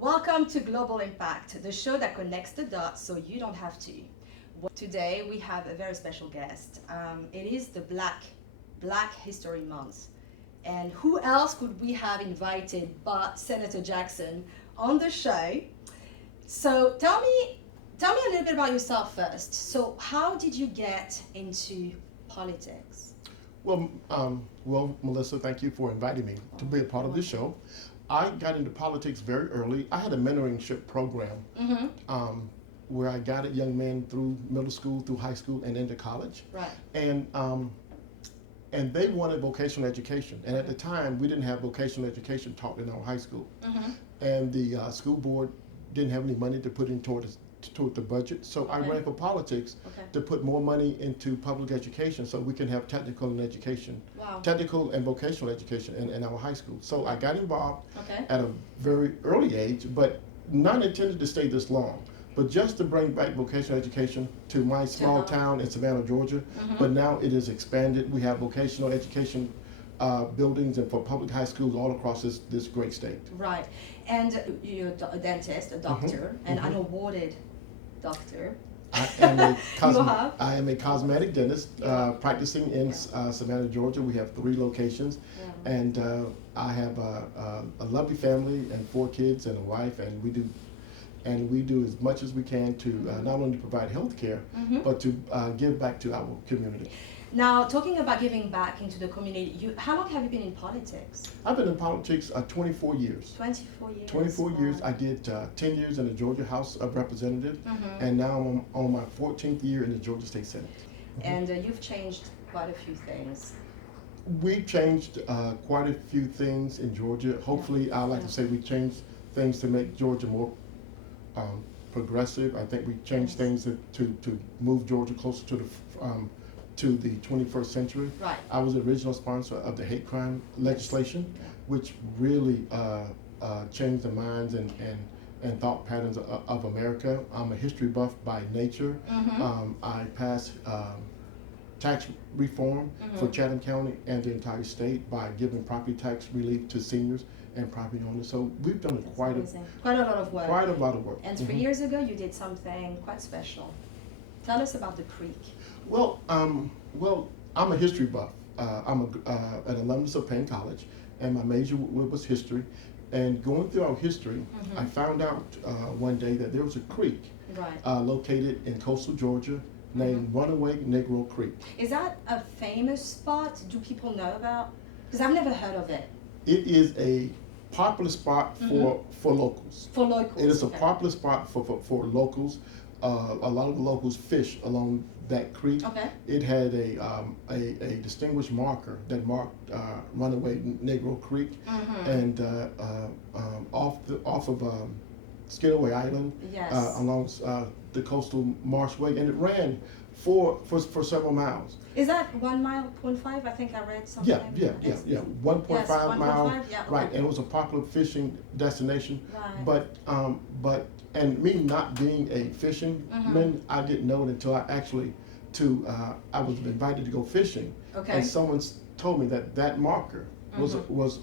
Welcome to Global Impact, the show that connects the dots so you don't have to. Today we have a very special guest. It is the Black History Month. And who else could we have invited but Senator Jackson on the show? So tell me a little bit about yourself first. So how did you get into politics? Well, Melissa, thank you for inviting me to be a part of this show. I got into politics very early. I had a mentorship program where I guided young men through middle school, through high school, and into college. Right. And they wanted vocational education. And at the time, we didn't have vocational education taught in our high school. And the school board didn't have any money to put in toward the budget. So I ran for politics to put more money into public education so we can have technical and vocational education in our high school. So I got involved at a very early age, but not intended to stay this long, but just to bring back vocational education to my small town in Savannah, Georgia. But now it is expanded. We have vocational education buildings and for public high schools all across this great state. Right. And you're a dentist, a doctor, and an awarded doctor. I am a cosmetic dentist practicing in Savannah, Georgia. We have 3 locations, and I have a lovely family and 4 kids and a wife, and we do as much as we can to not only provide health care, but to give back to our community. Now, talking about giving back into the community, how long have you been in politics? I've been in politics 24 years. 24 years. 24 years. I did 10 years in the Georgia House of Representatives, and now I'm on my 14th year in the Georgia State Senate. And you've changed quite a few things. We've changed quite a few things in Georgia. Hopefully, I like to say we changed things to make Georgia more progressive. I think we changed things to move Georgia closer to the 21st century. Right. I was the original sponsor of the hate crime legislation, which really changed the minds and thought patterns of America. I'm a history buff by nature. I passed tax reform for Chatham County and the entire state by giving property tax relief to seniors and property owners. So we've done quite a lot of work. Quite a lot of work. And 3 years ago, you did something quite special. Tell us about the creek. Well, I'm a history buff. I'm an alumnus of Penn College, and my major was history. And going through our history, I found out one day that there was a creek located in coastal Georgia named Runaway Negro Creek. Is that a famous spot? Do people know about? Because I've never heard of it. It is a popular spot for locals. For locals. It is a popular spot for locals. A lot of the locals fish along that creek. It had a distinguished marker that marked Runaway Negro Creek, and off of Skidaway Island, along the coastal marshway, and it ran for several miles. Is that 1 mile, 0.5? I think I read something. Yeah. 1.5 miles. Right, and it was a popular fishing destination. But and me not being a fisherman, I didn't know it until I actually I was invited to go fishing, and someone told me that marker was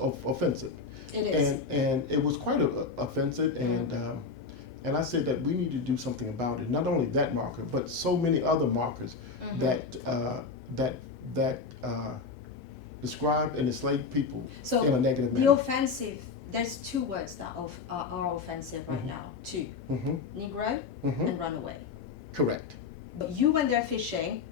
offensive. It is. And it was quite offensive, and I said that we need to do something about it. Not only that marker, but so many other markers that describe and enslave people in a negative manner. The offensive. There's 2 words that are offensive right now. 2. Negro and runaway. Correct. But you went there fishing,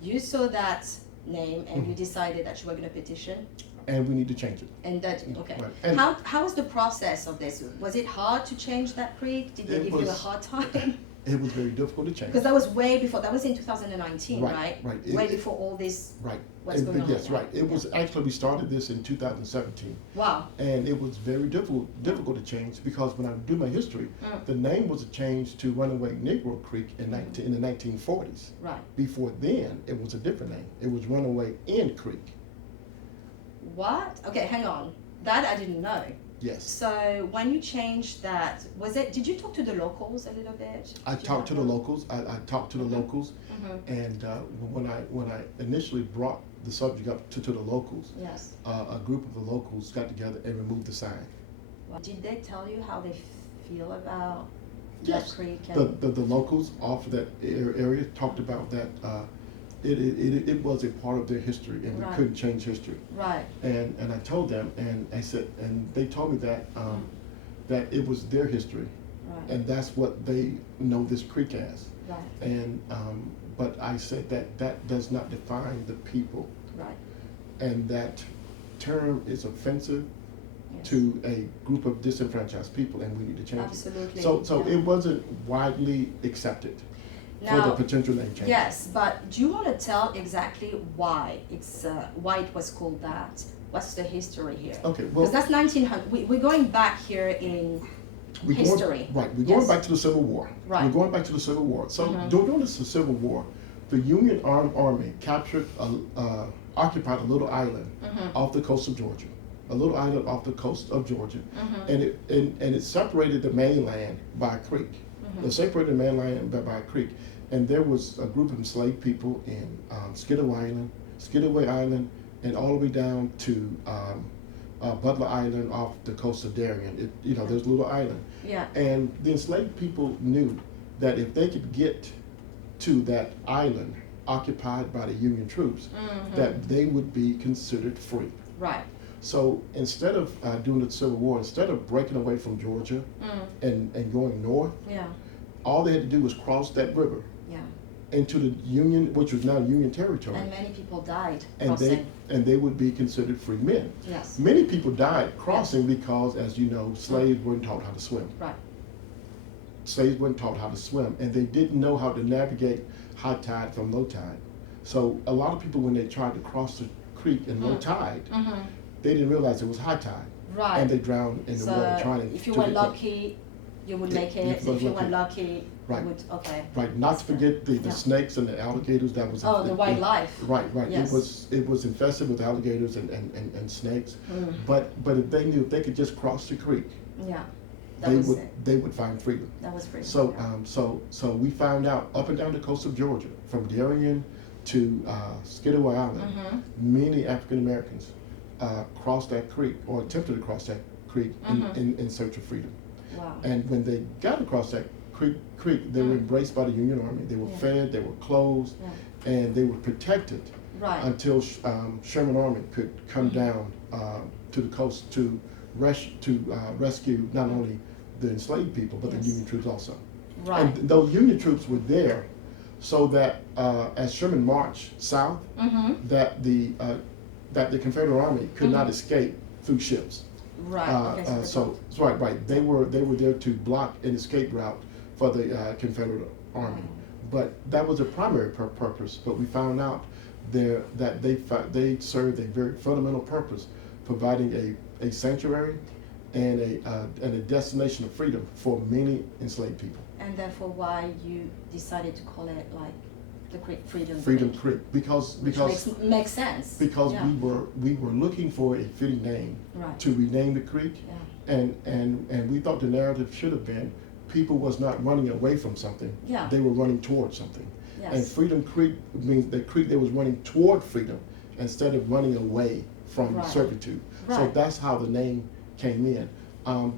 you saw that name, and you decided that you were going to petition. And we need to change it. And that, Right. And how was the process of this? Was it hard to change that creek? Did they give you a hard time? It was very difficult to change. Because that was way before. That was in 2019, right? Right. Way before all this. Right. What's going on? Yes, right. It was actually, we started this in 2017. Wow. And it was very difficult to change because when I do my history, the name was changed to Runaway Negro Creek in the 1940s. Right. Before then, it was a different name. It was Runaway End Creek. What? Okay, hang on. That I didn't know. Yes. So when you changed that, did you talk to the locals a little bit? I talked to the locals. I talked to the locals, and when I initially brought the subject up to the locals, a group of the locals got together and removed the sign. Well, did they tell you how they feel about Yes. that creek? And The locals off of that area talked about that. It was a part of their history, and we Right. couldn't change history. right, And I told them, and I said, and they told me that that it was their history, right, and that's what they know this creek as. right, And but I said that does not define the people, right. and that term is offensive Yes. to a group of disenfranchised people, and we need to change Absolutely. it. So yeah. it wasn't widely accepted for the Now, potential name change. yes, but do you want to tell exactly why why it was called that? What's the history here? Okay, Because well, that's 1900. We're going back here in we're history. Right, we're going Yes. back to the Civil War. Right. We're going back to the Civil War. So Mhm. during the Civil War, the Union Army captured, occupied a little island Mhm. off the coast of Georgia. A little island off the coast of Georgia, Mhm. and it separated the mainland by a creek. Mhm. It separated the mainland by a creek, and there was a group of enslaved people in Skidaway Island, and all the way down to Butler Island off the coast of Darien. There's a little island, Yeah. and the enslaved people knew that if they could get to that island occupied by the Union troops, Mhm. that they would be considered free. Right. So instead of doing the Civil War, instead of breaking away from Georgia and going north, Yeah. all they had to do was cross that river Yeah. into the Union, which was now Union territory, And many people died and crossing. they would be considered free men. Yes. Many people died crossing because, as you know, slaves weren't taught how to swim. Right. Slaves weren't taught how to swim, and they didn't know how to navigate high tide from low tide. So a lot of people, when they tried to cross the creek in low tide, Mhm. they didn't realize it was high tide, Right. and they drowned in the So water trying if you to were get lucky, you would make it. if you If you were were lucky, Right. you would. Okay. Right, not to forget the Yeah. snakes and the alligators that was. Oh, the wildlife. Right. Yes. It was infested with alligators and snakes. Mm. But if they knew if they could just cross the creek, Yeah. That was it. they would find freedom. That was pretty. So yeah. so we found out up and down the coast of Georgia, from Darien to Skidaway Island, Mhm. many African Americans crossed that creek or attempted to cross that creek in search of freedom. Wow. And when they got across that creek, they were embraced by the Union Army. They were Yeah. fed, they were clothed, Yeah. and they were protected Right. until Sherman Army could come down to the coast to rescue not only the enslaved people but Yes. the Union troops also. Right. And those Union troops were there so that as Sherman marched south, Mhm. that the Confederate Army could not escape through ships. Right. Okay. Right. They were there to block an escape route for the Confederate Army, but that was a primary purpose. But we found out there that they served a very fundamental purpose, providing a sanctuary and a destination of freedom for many enslaved people. And therefore, why you decided to call it like the Freedom Freedom Creek? Creek, because Makes sense. because Yeah. we were looking for a fitting name Right. to rename the creek. Yeah. And we thought the narrative should have been people was not running away from something. Yeah. They were running towards something. Yes. And Freedom Creek means the creek they was running toward freedom instead of running away from Right. servitude. So Right. that's how the name came in.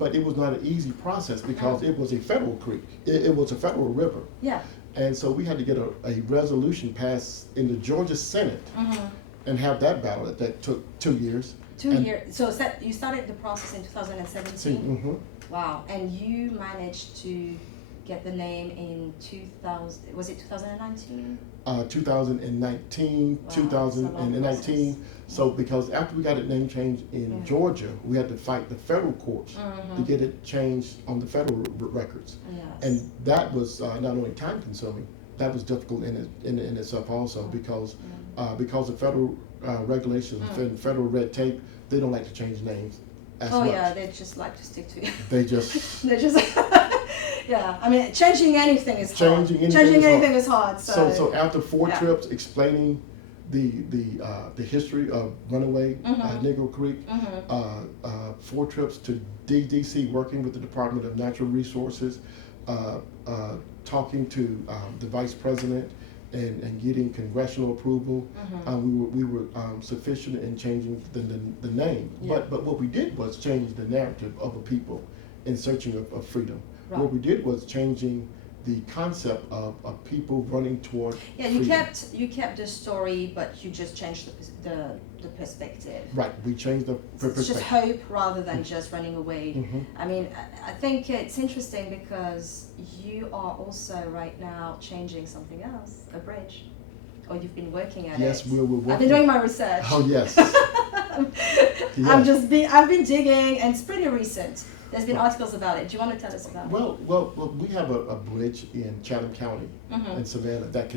But it was not an easy process because it was a federal creek. It was a federal river. Yeah. And so we had to get a resolution passed in the Georgia Senate Mhm. and have that ballot. That took 2 years. 2 And- years. So you started the process in 2017. Mm-hmm. Wow. And you managed to get the name in 2000. Was it 2019? 2019, Wow, 2019. it's So because after we got it name changed in Yeah. Georgia, we had to fight the federal courts to Mhm. get it changed on the federal records. Yes. And that was not only time consuming, that was difficult in itself also because of federal regulations and federal red tape. They don't like to change names as Oh much. yeah, they just like to stick to it. They just They just. Yeah. I mean, changing anything is hard. Changing anything Changing is hard. anything is hard. so after 4 Yeah. trips explaining the history of Runaway Negro Creek, Mhm. 4 trips to DC working with the Department of Natural Resources, talking to the Vice President and getting congressional approval. We were sufficient in changing the name. Yeah. But what we did was change the narrative of a people in searching of freedom. Right. What we did was changing the concept of people running toward Yeah, freedom. you kept the story, but you just changed the perspective. Right, we changed the It's perspective. just hope rather than just running away. Mhm. I mean, I think it's interesting because you are also right now changing something else, a bridge, or you've been working at it. Yes, we're working. I've been doing my research. Oh, yes. I've been digging, and it's pretty recent. There's been articles about it. Do you want to tell us about it? Well, we have a bridge in Chatham County in Savannah that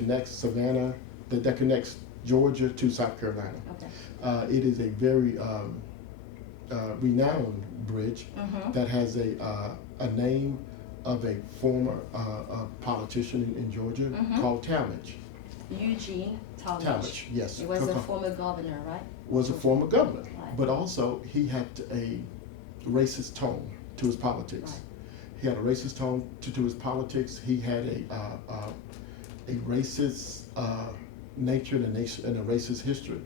connects Georgia to South Carolina. Okay. It is a very renowned bridge that has a name of a former politician in Georgia called Talmadge. Eugene Talmadge. Talmadge, yes. He was a former governor, right? Was a former governor, Right. but also he had a racist tone to his politics. Right. He had a racist tone to his politics. He had a racist nature and a racist history.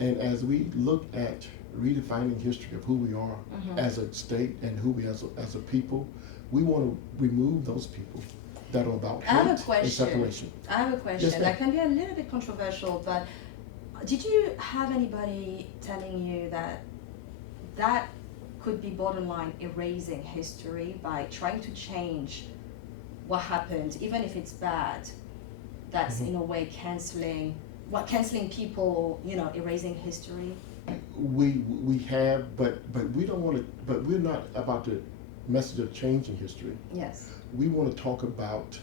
And as we look at redefining history of who we are as a state and who we as a people, we want to remove those people that are about hate and separation. I have a question. Yes, That can be a little bit controversial, but did you have anybody telling you that could be borderline erasing history by trying to change what happened, even if it's bad? That's in a way canceling people, erasing history. We have, but we don't want to. But we're not about the message of changing history. Yes. We want to talk about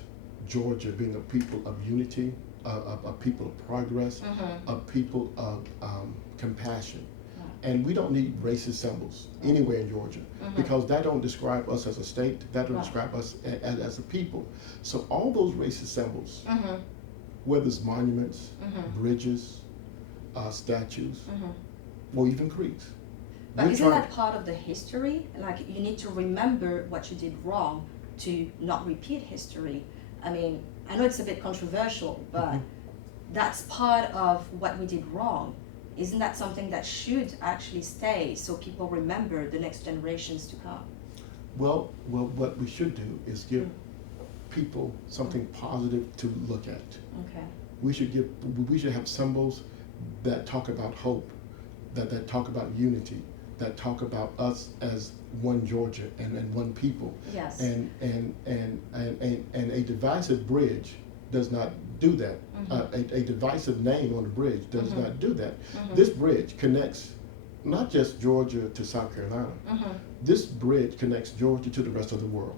Georgia being a people of unity, a people of progress, a people of compassion. And we don't need racist symbols anywhere in Georgia because that don't describe us as a state, that don't describe us as a people. So all those racist symbols, whether it's monuments, bridges, statues, or even creeks. But isn't that part of the history? Like, you need to remember what you did wrong to not repeat history. I mean, I know it's a bit controversial, but that's part of what we did wrong. Isn't that something that should actually stay so people remember the next generations to come? Well, what we should do is give people something positive to look at. Okay. We should have symbols that talk about hope, that talk about unity, that talk about us as one Georgia and one people. Yes. And a divisive bridge does not do that. A divisive name on the bridge does not do that. This bridge connects not just Georgia to South Carolina. This bridge connects Georgia to the rest of the world.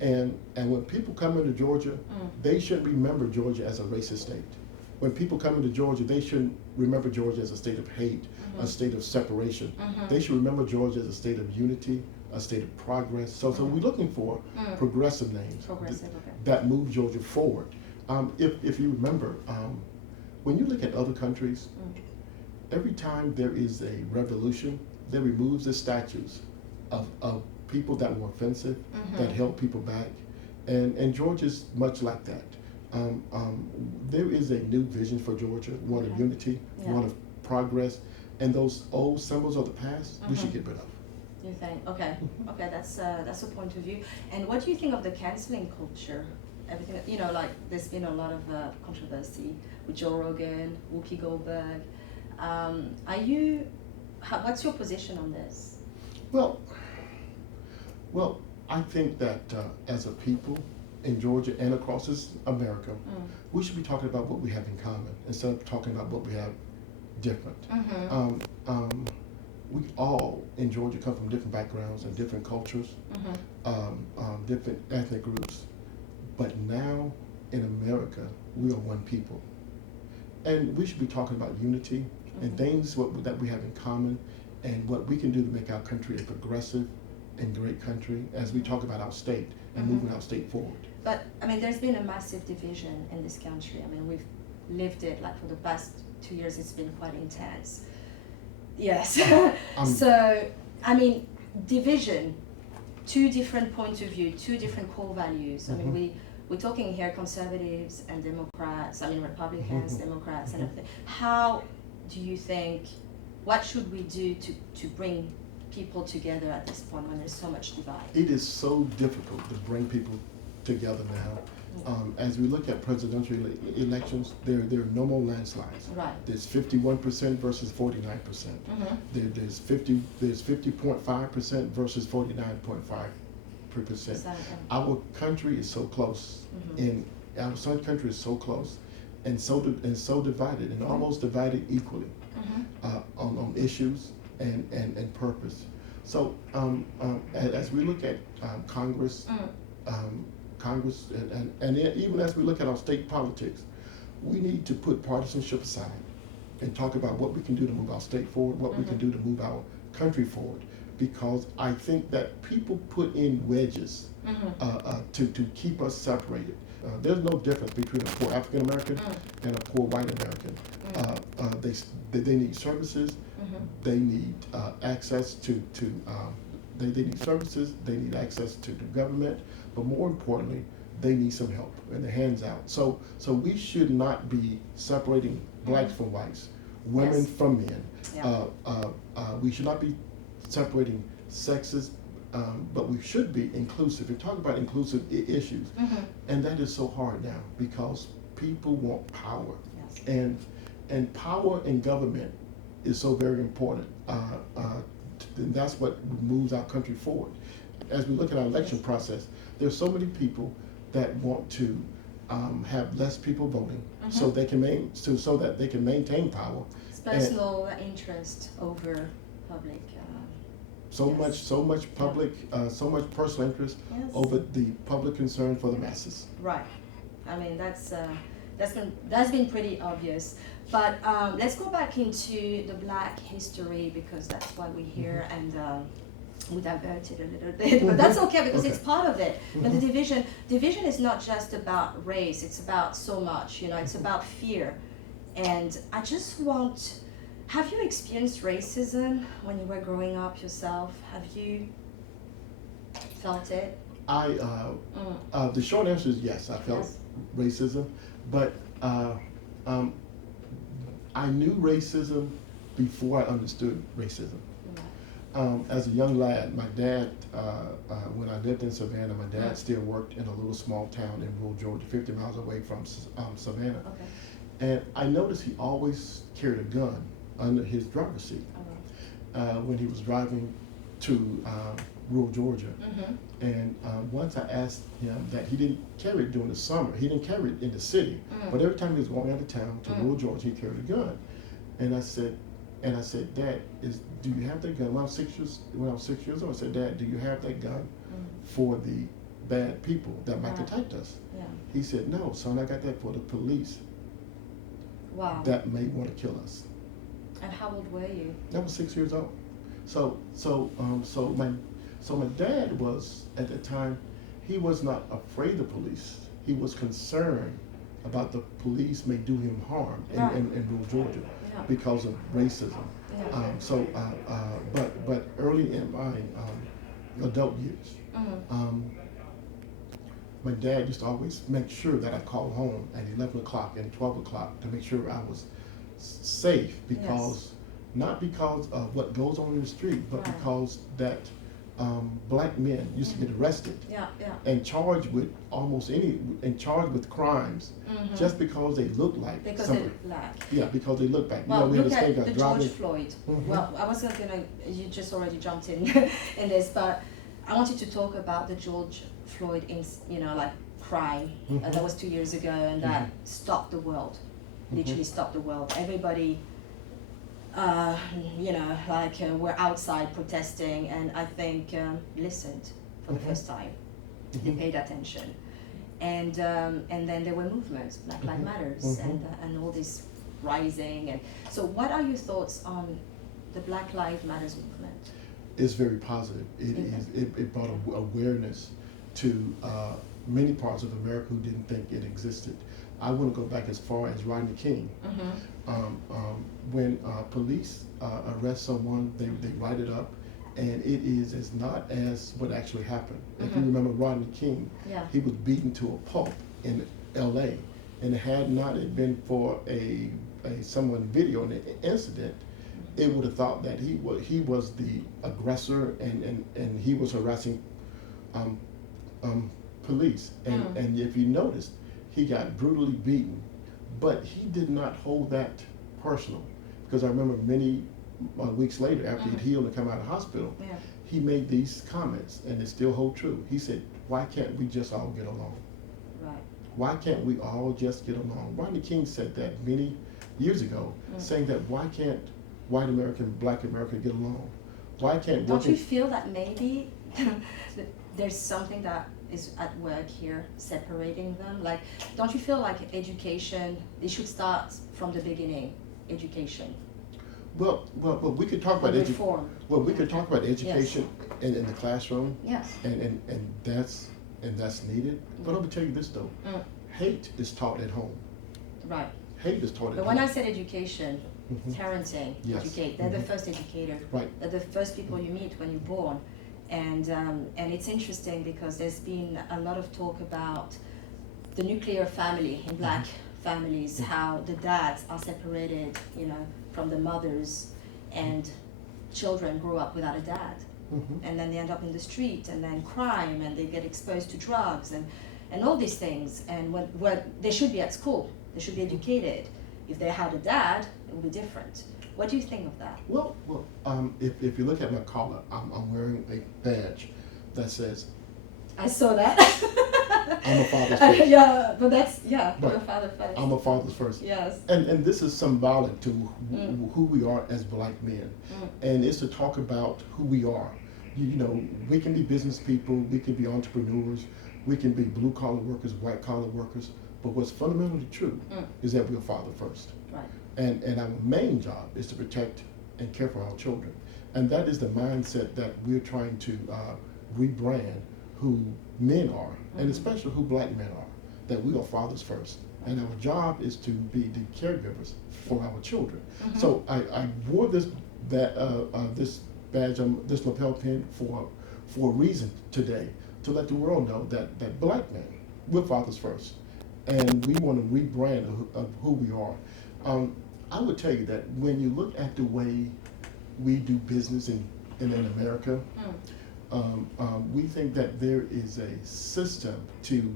And when people come into Georgia, they shouldn't remember Georgia as a racist state. When people come into Georgia, they shouldn't remember Georgia as a state of hate, a state of separation. They should remember Georgia as a state of unity, a state of progress. So we're looking for progressive names that move Georgia forward. If you remember, when you look at other countries, every time there is a revolution, they remove the statues of people that were offensive, that held people back. And Georgia's much like that. There is a new vision for Georgia, one of unity, one of progress, and those old symbols of the past, we should get rid of. You think? Okay, that's a point of view. And what do you think of the canceling culture? Everything, there's been a lot of controversy with Joe Rogan, Whoopi Goldberg. What's your position on this? Well, I think that as a people in Georgia and across America, we should be talking about what we have in common instead of talking about what we have different. We all in Georgia come from different backgrounds and different cultures, different ethnic groups. But now in America, we are one people. And we should be talking about unity and things that we have in common and what we can do to make our country a progressive and great country as we talk about our state and moving our state forward. But, I mean, there's been a massive division in this country. I mean, we've lived it, for the past 2 years, it's been quite intense. Yes. So, I mean, division, two different points of view, two different core values. I mean, we're talking here conservatives and Democrats, Republicans, Democrats, and everything. How do you think, what should we do to bring people together at this point when there's so much divide? It is so difficult to bring people together now. As we look at presidential elections, there are no more landslides. Right. There's 51% versus 49%. There's 50.5% versus 49.5%. Our country is so close, and our country is so close, and so divided, and almost divided equally on issues and purpose. So as we look at Congress. Congress, and even as we look at our state politics, we need to put partisanship aside and talk about what we can do to move our state forward, what we can do to move our country forward. Because I think that people put in wedges to keep us separated. There's no difference between a poor African American and a poor white American. They need services. They need access to they need services. They need access to the government. But more importantly, they need some help and their hands out. So we should not be separating blacks from whites, women from men. We should not be separating sexes, but we should be inclusive and talk about inclusive issues. And that is so hard now because people want power, and power in government is so very important. And that's what moves our country forward. As we look at our election process, there's so many people that want to have less people voting, so they can so that they can maintain power. It's personal interest over public. So much public, so much personal interest over the public concern for the masses. Right. I mean that's been pretty obvious. But let's go back into the Black history because that's why we're here and. We diverted a little bit, but that's okay because it's part of it. But the division is not just about race, it's about so much, it's about fear. And I just have you experienced racism when you were growing up yourself? Have you felt it? The short answer is yes, I felt racism, but I knew racism before I understood racism. As a young lad, my dad, when I lived in Savannah, my dad still worked in a little small town in rural Georgia, 50 miles away from Savannah. And I noticed he always carried a gun under his driver's seat when he was driving to rural Georgia. And once I asked him that he didn't carry it during the summer, he didn't carry it in the city, but every time he was going out of town to rural Georgia, he carried a gun. And I said, Dad, do you have that gun? When I was 6 years old, I said, Dad, do you have that gun for the bad people that might protect us? He said, no, son, I got that for the police. Wow. That may want to kill us. And how old were you? I was 6 years old. So my dad was, at the time, he was not afraid of the police. He was concerned about the police may do him harm in rural Georgia because of racism. But early in my adult years, my dad used to always make sure that I called home at 11 o'clock and 12 o'clock to make sure I was safe because, not because of what goes on in the street, but because that black men used to get arrested and charged with charged with crimes just because they look like because somebody. they're black. Yeah, because they look back. Well, we look had at the George Floyd. Well, I wasn't gonna. You just already jumped in in this, but I wanted to talk about the George Floyd, crime that was 2 years ago, and that stopped the world. Literally stopped the world. Everybody. We're outside protesting, and I think listened for the first time. They paid attention, and then there were movements, Black Lives Matters, and all this rising. And so, what are your thoughts on the Black Lives Matters movement? It's very positive. It brought awareness to many parts of America who didn't think it existed. I want to go back as far as Rodney King. When police arrest someone, they write it up, and it's not as what actually happened. If you remember Rodney King, he was beaten to a pulp in L.A., and had not it been for someone videoing the incident, it would have thought that he was the aggressor and he was harassing um, police. And if you noticed, he got brutally beaten, but he did not hold that personal, because I remember many weeks later, after he'd healed and come out of the hospital, he made these comments, and they still hold true. He said, "Why can't we just all get along? Right. Why can't we all just get along?" Rodney King said that many years ago, saying that why can't white America and black America get along? Why can't Don't you feel that maybe there's something that is at work here separating them? Like, don't you feel like education, it should start from the beginning, education? Well, we could talk about reform. Well, we could talk about education in the classroom. Yes. And that's needed. But let me tell you this though, hate is taught at home. Right. Hate is taught at home. But when I said education, parenting, Yes. educate, they're the first educator. Right. They're the first people you meet when you're born. And it's interesting because there's been a lot of talk about the nuclear family in black families, how the dads are separated, you know, from the mothers, and children grow up without a dad. And then they end up in the street, and then crime, and they get exposed to drugs and all these things. And when they should be at school, they should be educated. If they had a dad, it would be different. What do you think of that? Well, if you look at my collar, I'm wearing a badge that says, I saw that. I'm a father's first. Yeah, but that's, Right. you're a father first. I'm a father's first. Yes. And this is symbolic to who we are as black men. And it's to talk about who we are. You know, we can be business people, we can be entrepreneurs, we can be blue collar workers, white collar workers, but what's fundamentally true is that we're father first. Right. And our main job is to protect and care for our children. And that is the mindset that we're trying to rebrand who men are, and especially who black men are, that we are fathers first. And our job is to be the caregivers for our children. So I wore this badge, this lapel pin for a reason today, to let the world know that black men, we're fathers first. And we want to rebrand of who we are. I would tell you that when you look at the way we do business in America, we think that there is a system to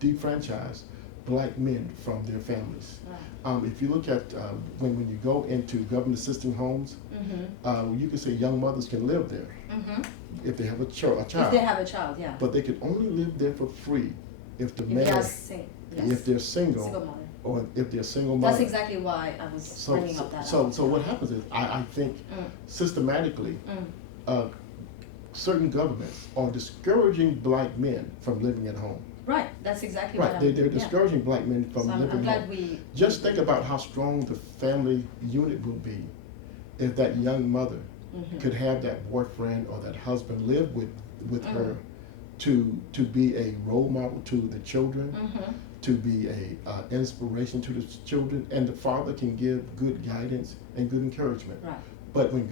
defranchise black men from their families. If you look at when you go into government assisting homes, you can say young mothers can live there if they have a child. If they have a child, yeah. But they can only live there for free if the If man, if they're single mother. or if they're single mother. That's exactly why I was bringing up that. So what happens is, I think systematically, certain governments are discouraging black men from living at home. Right, that's exactly Right, what they're discouraging black men from living I'm glad at home. we... Just think about how strong the family unit will be if that young mother could have that boyfriend or that husband live with her to be a role model to the children, to be a inspiration to the children, and the father can give good guidance and good encouragement. Right. But when the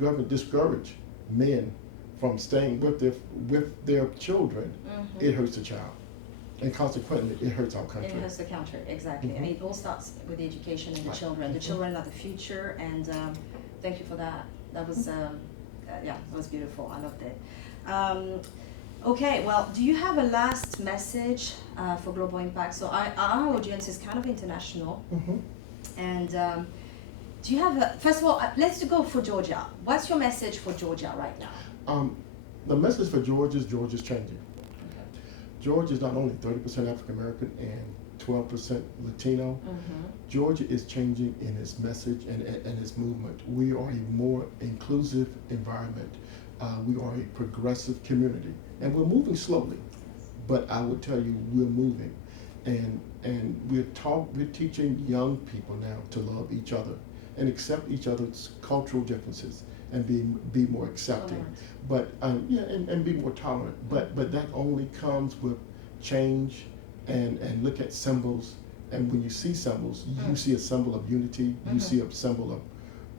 government discourage men from staying with their children, it hurts the child, and consequently, it hurts our country. It hurts the country, exactly. And it all starts with the education of the children. The children are the future, and thank you for that. That was, yeah, it was beautiful. I loved it. Okay, well, do you have a last message for Global Impact? So our audience is kind of international, and do you have a, first of all, let's go for Georgia. What's your message for Georgia right now? The message for Georgia's changing. Georgia is not only 30% African American and 12% Latino. Georgia is changing in its message and its movement. We are a more inclusive environment. We are a progressive community, and we're moving slowly, but I would tell you we're moving, and we're teaching young people now to love each other and accept each other's cultural differences and be more accepting, but and be more tolerant. But that only comes with change and look at symbols. And when you see symbols, you see a symbol of unity, you see a symbol of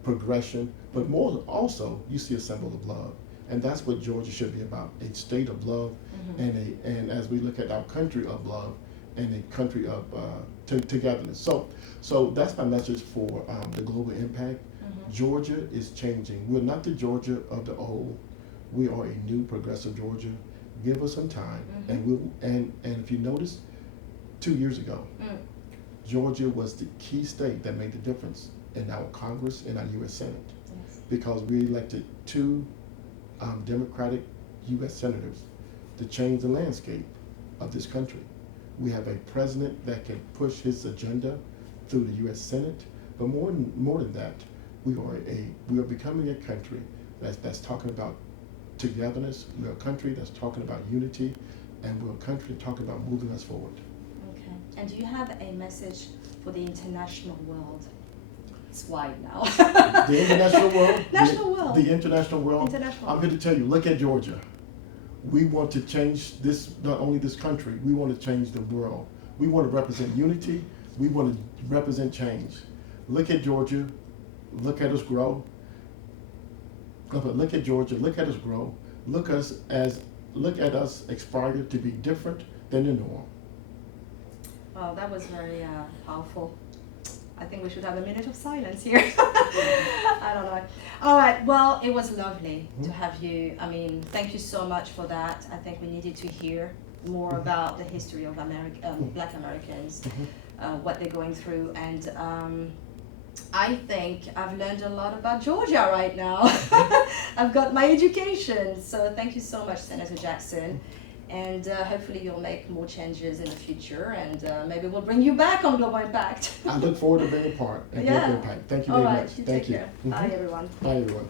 progression, but more also you see a symbol of love. And that's what Georgia should be about, a state of love, and as we look at our country of love, and a country of togetherness. So that's my message for the global impact. Georgia is changing. We're not the Georgia of the old. We are a new progressive Georgia. Give us some time, and if you notice, 2 years ago, Georgia was the key state that made the difference in our Congress and our U.S. Senate, because we elected 2 Democratic U.S. senators to change the landscape of this country. We have a president that can push his agenda through the U.S. Senate, but more than that, we are becoming a country that's talking about togetherness. We're a country that's talking about unity, and we're a country talking about moving us forward. Okay. And do you have a message for the international world? It's wide now. The international world. The international world. I'm here to tell you, look at Georgia. We want to change this, not only this country, we want to change the world. We want to represent unity. We want to represent change. Look at Georgia. Look at us grow. Look at Georgia. Look at us grow. Look at us aspire to be different than the norm. Well, that was very powerful. I think we should have a minute of silence here. I don't know. All right. Well, it was lovely to have you. I mean, thank you so much for that. I think we needed to hear more about the history of Black Americans, what they're going through, and I think I've learned a lot about Georgia right now. I've got my education. So thank you so much, Senator Jackson. And hopefully you'll make more changes in the future, and maybe we'll bring you back on Global Impact. I look forward to being a part of Global Impact. Thank you very much. Thank you. Bye, everyone. Bye, everyone.